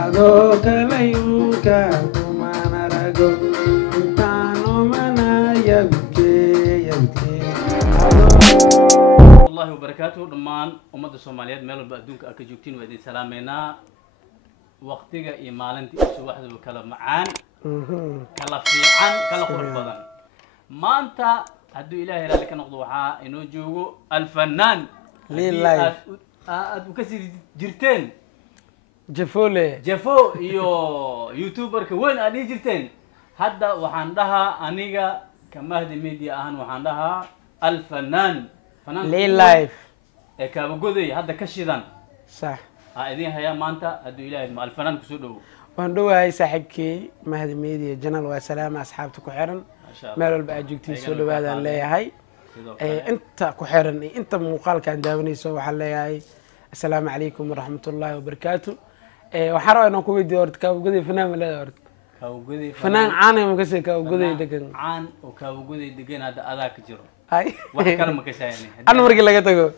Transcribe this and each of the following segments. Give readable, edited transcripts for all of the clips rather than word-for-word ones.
adoo kale yunka kumana rago intaano mana yabkee الله وبركاته دمان أمد الصوماليات ميل بدونك أكجوكتين ودي سلامنا وقتك إيمالنتي إيش واحد وكلام معان كلا في عن كلا خبر بدن ما أنت هدو إلهي لك نقضوها إنه جو الفنان لله أدوكسي جرتين جفو يوتيوبر كوين أدي جرتين هذا وحندها أنيجا كمهدي ميديا أهن وحندها الفنان ليه لايف كابوغودي هذا كشيدان صح إذن هيا مانتا هدو إلهي مع الفنان كسودو وندو هاي صاحبكي مهدي ميديا جنال وسلام أصحابتك وحرن مالو الباجوكتي سودو هذا اللي هاي أنت كحرن أنت مقال كان داوني سو حلي هاي السلام عليكم ورحمة الله وبركاته وحروا أنا كوي دورت كابوغودي فنان ولا دورت كابوغودي فنان عاني مكسر كابوغودي دكان عان وكابوغودي دكان هذا أذاك جرو هاي وحكرم كشايني أنا مرجع لقى تقول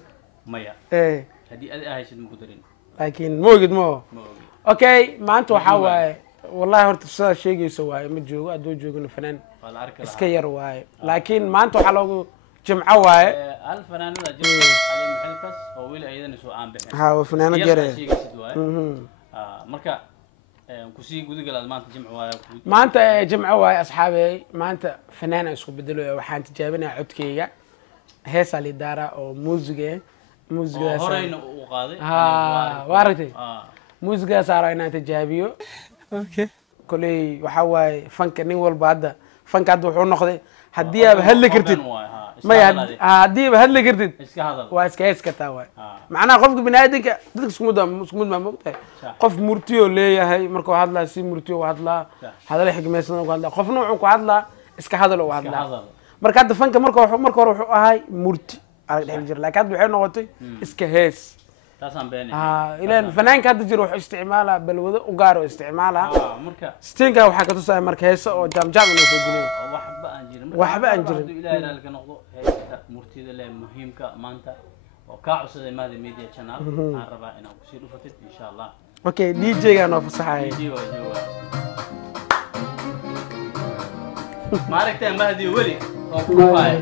مايا إيه هدي أهاي شد مقدرين لكن موجود مو أوكي ما أنتوا حوا والله هرت الصلاة شيء يسوي متجوج أدو جوجنا فنان إسكير واي لكن ما أنتوا حلو جمعة واي الفنان هذا جمع علي محلكس هو ويل أيضا نسوا عام بحنا ها وفنان جري مركا كوسي جودي قال ما أنت جمع واي ما أنت جمعة واي أصحابي ما أنت فنان أسكو بدلوا وحان تجابنا عدكية هيس على الدارة أو موزيكا هورين وقاضي وارتي موزيكا صاروا هنا تجابيو اوكي كلي وحواي فنك نيول بعد فنك عاد وحنا ناخذ هديه بهل كرتد ما هديه بهل كرتد اسك هذا واسك تاوي معناها قفك بنادك dadka sumud ma moqtay qof murtiyo leeyahay markuu hadlaa si murtiyo hadlaa hadal xigmeysana ku hadlaa qofna wuxuu ku hadlaa iska hadal oo hadlaa marka hadda fanka marka hore wuxuu ahay murti arag dhex jir laakiin hadda waxay noqotay iska hees تاسم بيني إلى فنان كهذا جرو استعماله بالوضع وقارو استعماله مركا ستينكا وحكى تسا مركز أو جام نسوي وحبة أنجري إلى لك نقطة هي مرتدى له مهم كمانتا وكاعس زي ما ذي ميديا channel عربا إنه بصير فتت إن شاء الله أوكي دي جي أنا في صحيح دي جوا ما ركتي مهدي ولي أو كوفاي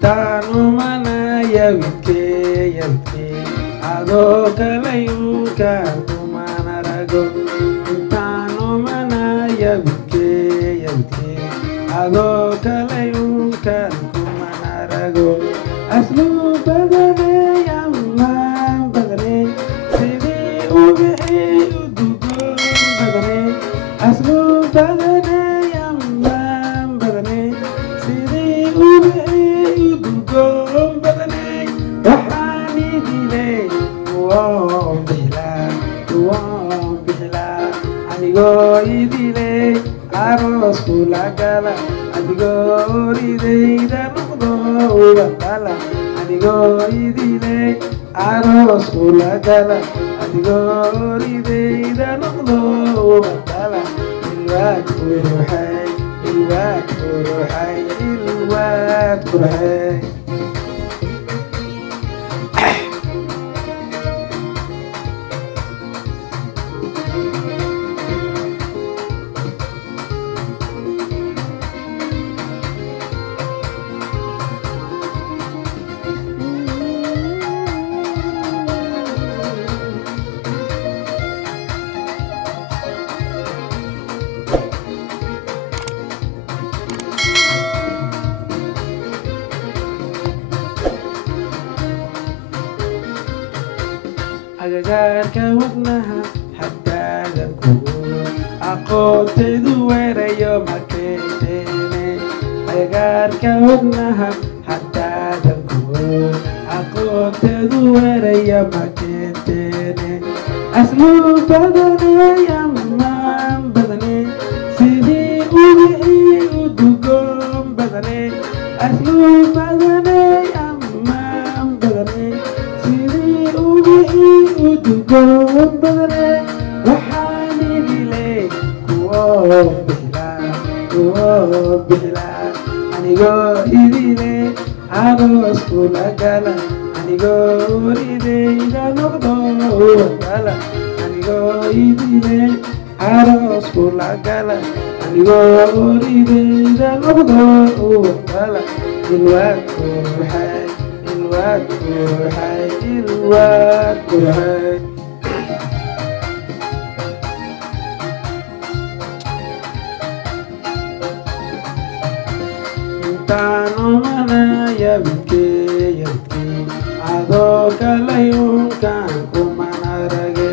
Tanu mana yabke ado kalayuka kumana rago tanu mana yabke ado kalayuka kumana rago aslu badane yamma badane sidi ubihi udugo badane aslu badane yamma badane sidi ubihi aros kulagala adigo ridayda noqdo ubadala adigo idile aros kulagala adigo ridayda noqdo ubadala ilwaad kuruxay agagaarka wadnaha xagaaga kugu aqoonteedu weerayo makeentee agagaarka wadnaha haddaadan kuwoon aqoonteedu weeraya ma keenteene asluub badaney ammaan badane sidii ubixii udugoon badane asluub badaney ammaan badane sidii ubixii udugoon badane waxaan idile kuwoo bixila anigoo idile aroos kula gala anigoo waridayda noqdo wadala anigoo idile aroos kula gala anigoo waridayda noqdo wadala ilwaad qurxay ilwaad qurxay ilwaad qurxay yabidkee adoo kalayunkaan kuman arage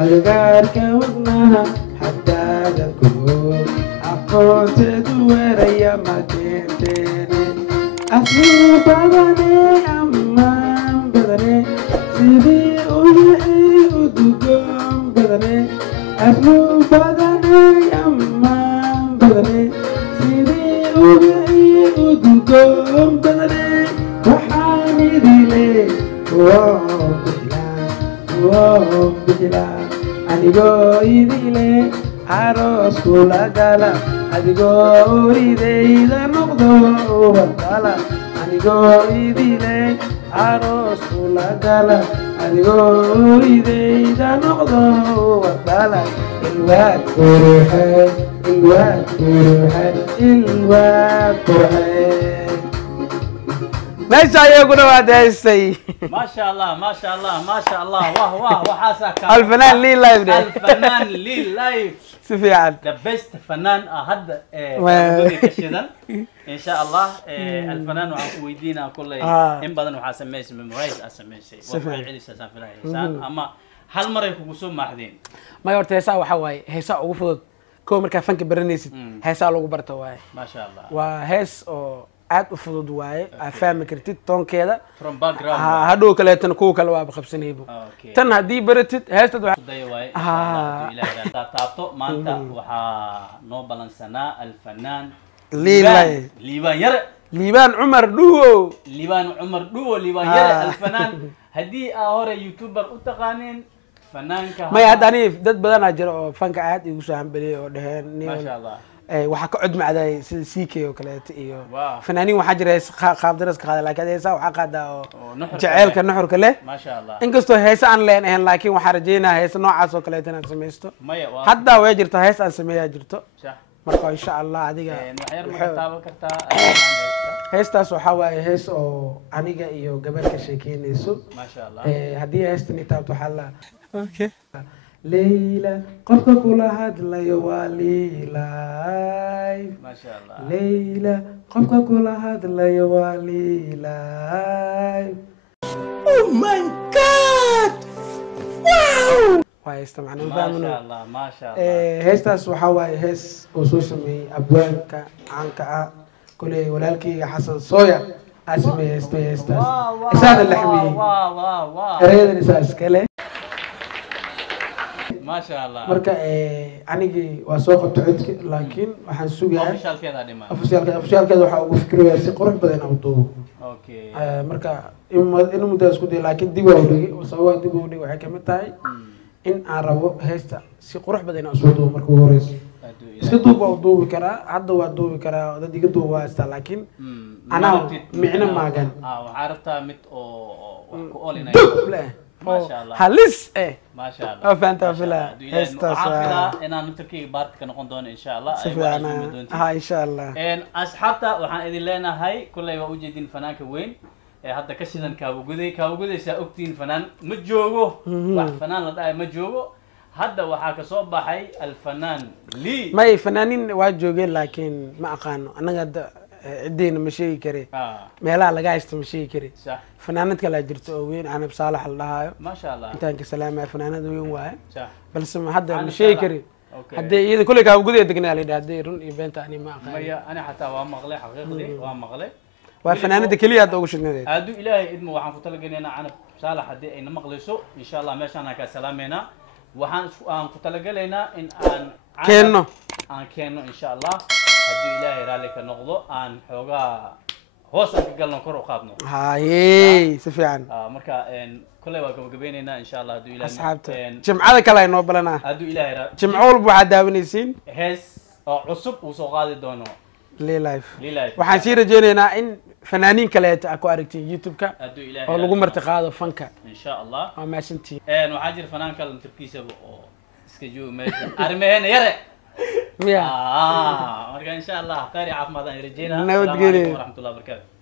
agagaarka wadnaha haddaadan kuwoon aqoonteedu weeraya ma keenteene asluub badane ammaan badane sidii ubixii udugoon badane asluub badane ammaan badane sidii ubixii udugoon badane waxaan idile bixila anigoo idile aroos kula gala adigoo oridayda noqdo wadala anigoo idile aroos kula gala adigoo oridayda noqdo wadala ilwaad qurxay ilwaad qurxay ilwaad qurxay meesha ayay ku dhawaadaystay ما شاء الله ما شاء الله ما شاء الله واه واه وحاسك الفنان لي لايف ده الفنان لي لايف سفيان ذا بيست فنان هذا كشيدان ان شاء الله الفنان وحن ويدينا كل ان بدن وحا سميس ميمورايز اسميسي وحي علي سافر انسان اما هل مره كوكو سو ماخدين ما يورتا هيسا waxa way heesa ugu fudud ko marka fanka baranaysid heesa lagu barto way ما شاء الله waa hees oo aad u fudud waaye fahmi kartid toonkeeda from background hadhow kaleetana kuwa kale waa qabsanaybo tan haddii baratid heestad ilaahay taabto maanta waxaa noo balansanaa alfanaan liibaan yare liibaan cumar dhuwo liibaan cumar dhuwo liibaan yare alfanaan haddii aa hore youtuber u taqaaneen fanaanka maya hadda ani dad badanaa jira oo fanka aad igu soo hambeliyay oo dhaheen maasha allah waxaa ka cod macday sida CK oo kaleeto iyo fanaaniin waxaa jira qaab daraska qaada laakiin heesa waxaa qaadaa oo jaceelka nuxurka leh ما شاء الله inkastoo heesa aan leenahay laakiin waxaa rajaynayaa heesa noocaas oo kaleeto inaan samaysto hadda way jirto hees aan sameeyaa jirto marka insha Allah adiga heestaas waxaa waaye hees oo aniga iyo gabar ka sheekeynayso ما شاء الله haddii heestani taabto waxaa la okay ليلى قفك كل هاد ليوالي لايف ما شاء الله ليلى قفك كل هاد ليوالي لايف Oh my God! Wow! واستمعنا ما شاء الله ما شاء الله هيستاس وحواي هيس وسوسمي أبوانك عنك كل ولالكي حسن صويا اسمي هيستاس إسان اللحمي واو واو واو هذا الإساس كله ما شاء الله marka anigi waa soo qabto codki laakiin waxaan sugayaa officialkeeda waxa ugu fikirayaa si qurux badan u duubo okay marka in muddo isku day laakiin dib waa u dhigay sababta dib u dhigay waxay ka mid tahay in aan rabo heesta si qurux badan u soo duubo marka ugu horeyso iska duubo u duubi karaa hadda waa duubi karaa dad iga duubo waa istaa laakiin ana micna maagan waxaa rabtaa mid oo wax ku oolinay ما شاء الله هلس ما شاء الله فانت فيلا استاذ انا نتركي بارتك نقون دون ان شاء الله ها ان شاء الله ان اصحابتا waxaan idin leenahay kulay waa u jeedin fanaanka weyn hadda ka shidan kaabu guday saa ogtiin fanaan ma joogo wax fanaan la dhaay ma joogo hadda waxaa ka soo baxay alfanaan li may fanaanin waa joogeen laakiin ma aqaano anaga cideena ma sheegi kare meelaha laga haysto ma sheegi kare صح fanaanad kala jirto oo weyn aanab saalax la dhahayo ما شاء الله intaan ka salaamay fanaanad weyn waaye صح balse hadda ma sheegi kare haddii iyada kuley kaa gudaha degnaa la yidhaha haddii run iyo beenta ani ma aqaan maya ani xataa waa maqlay xaqiiqdii waa maqlay waa fanaanada keliya hadda ugu shidnadeed hadduu ilaahay idmo waxaan ku talagelaynaa canab saalax haddii ayna maqlayso insha allah meeshaan aan kaa salaameynaa aan ku talagelaynaa in aan keenno insha allah hadduu ilaahay raalli ka noqdo aan xoogaa hoos aan ka galno kor u qaadno haye si fiican marka كله وقبيننا إن شاء الله دو إلى أصحابته جمعة كلا إنه بلنا هدو إلى جمعة والبوعة داونيسين هس عصب وصقاد الدونو لي لايف وحنصير جينا إن فنانين كلا أكو أركتي يوتيوب كا هدو إلى أو لقوا مرتقى فنكا إن شاء الله ما سنتي نحاجر فنان كلا تركيسه سكجو ماشي أرمينا يرى يا إن شاء الله خير عافمة رجينا السلام عليكم ورحمة الله وبركاته